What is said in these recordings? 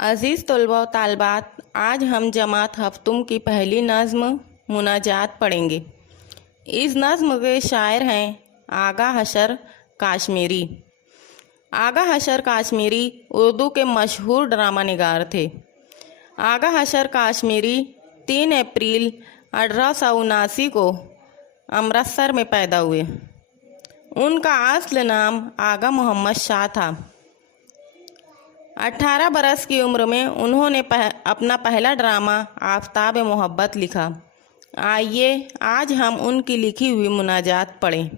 अज़ीज़ तलबा व तालबात, आज हम जमात हफ्तुम की पहली नज़्म मुनाजात पढ़ेंगे। इस नज़्म के शायर हैं आगा हशर काश्मीरी। आगा हशर काश्मीरी उर्दू के मशहूर ड्रामा निगार थे। आगा हशर काश्मीरी 3 अप्रैल 1879 को अमृतसर में पैदा हुए। उनका असल नाम आगा मोहम्मद शाह था। 18 बरस की उम्र में उन्होंने अपना पहला ड्रामा आफताब मोहब्बत लिखा। आइए आज हम उनकी लिखी हुई मुनाजात पढ़ें।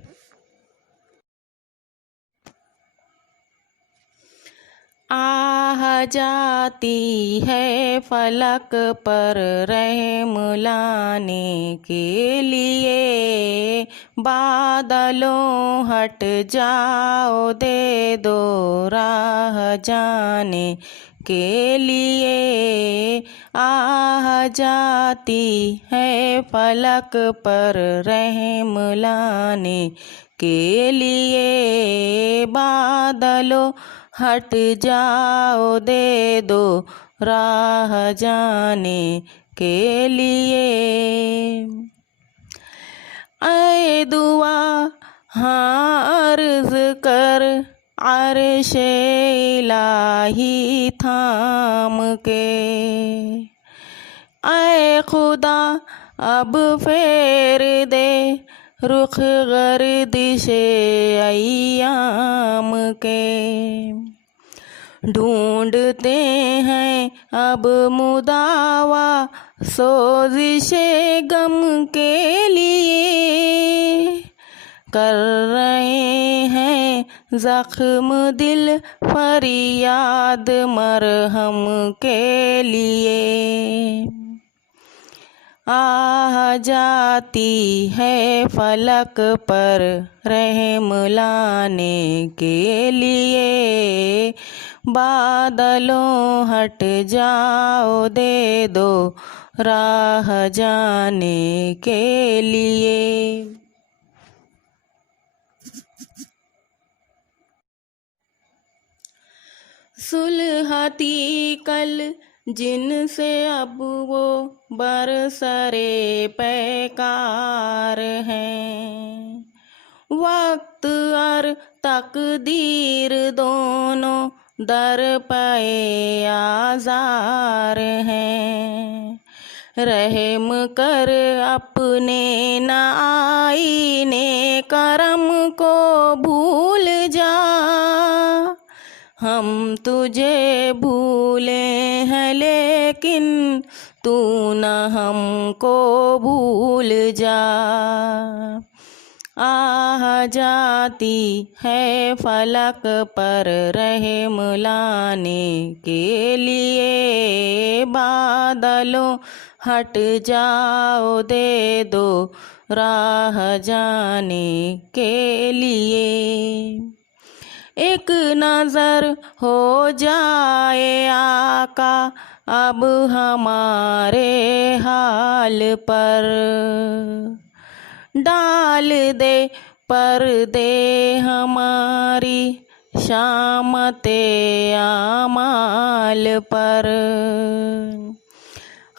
आह जाती है फलक पर रहम लाने के लिए, बादलों हट जाओ दे दो राह जाने के लिए। आह जाती है फलक पर रहम लाने के लिए, बादलों हट जाओ दे दो राह जाने के लिए। ऐ दुआ हाँ अर्ज कर अर्शे इलाही थाम के, ऐ खुदा अब फेर दे रुख गर्दिशे अय्याम के। ढूंढते हैं अब मुदावा सोजिशे गम के लिए, कर रहे हैं जख्म दिल फरियाद मरहम के लिए। आह जाती है फलक पर रहम लाने के लिए, बादलों हट जाओ दे दो राह जाने के लिए। सुलहती कल जिनसे अब वो बरसरे पैकार हैं, वक्त और तकदीर दोनों दर पे आज़ार हैं। रहम कर अपने न आईने करम को भूल जा, हम तुझे भूले हैं लेकिन तू न हमको भूल जा। आह जाती है फलक पर रहम लाने के लिए, बादलों हट जाओ दे दो राह जाने के लिए। एक नज़र हो जाए आका अब हमारे हाल पर, डाल दे पर्दे हमारी शामते आमाल पर।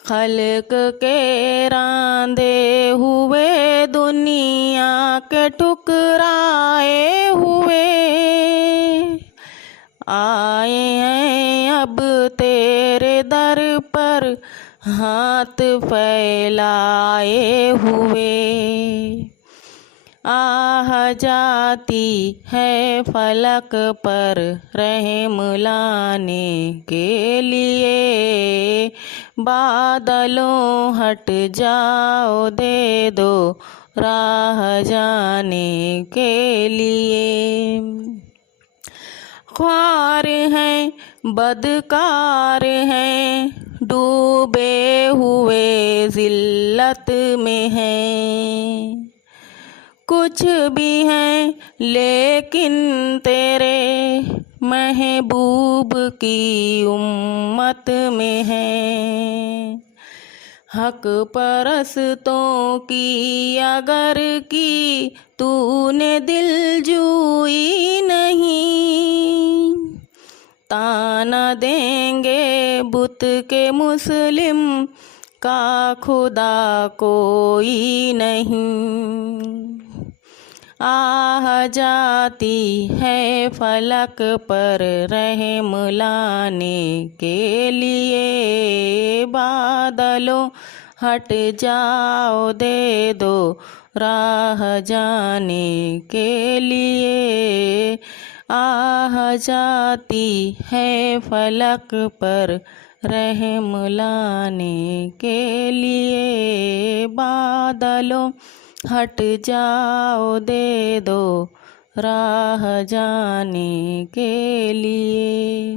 खल्क के रांधे हुए दुनिया के ठुकराए हुए, आए हैं अब तेरे दर पर हाथ फैलाए हुए। आह जाती है फलक पर रहम लाने के लिए, बादलों हट जाओ दे दो राह जाने के लिए। ख्वार हैं बदकार हैं डूबे हुए जिल्लत में हैं, कुछ भी हैं लेकिन तेरे महबूब की उम्मत में हैं। हक परस्तों की अगर की तूने दिलजूई नहीं, ताना देंगे बुत के मुस्लिम का खुदा कोई नहीं। आह जाती है फलक पर रहम लाने के लिए, बादलों हट जाओ दे दो राह जाने के लिए। आह जाती है फलक पर रहम लाने के लिए, बादलों हट जाओ दे दो राह जाने के लिए।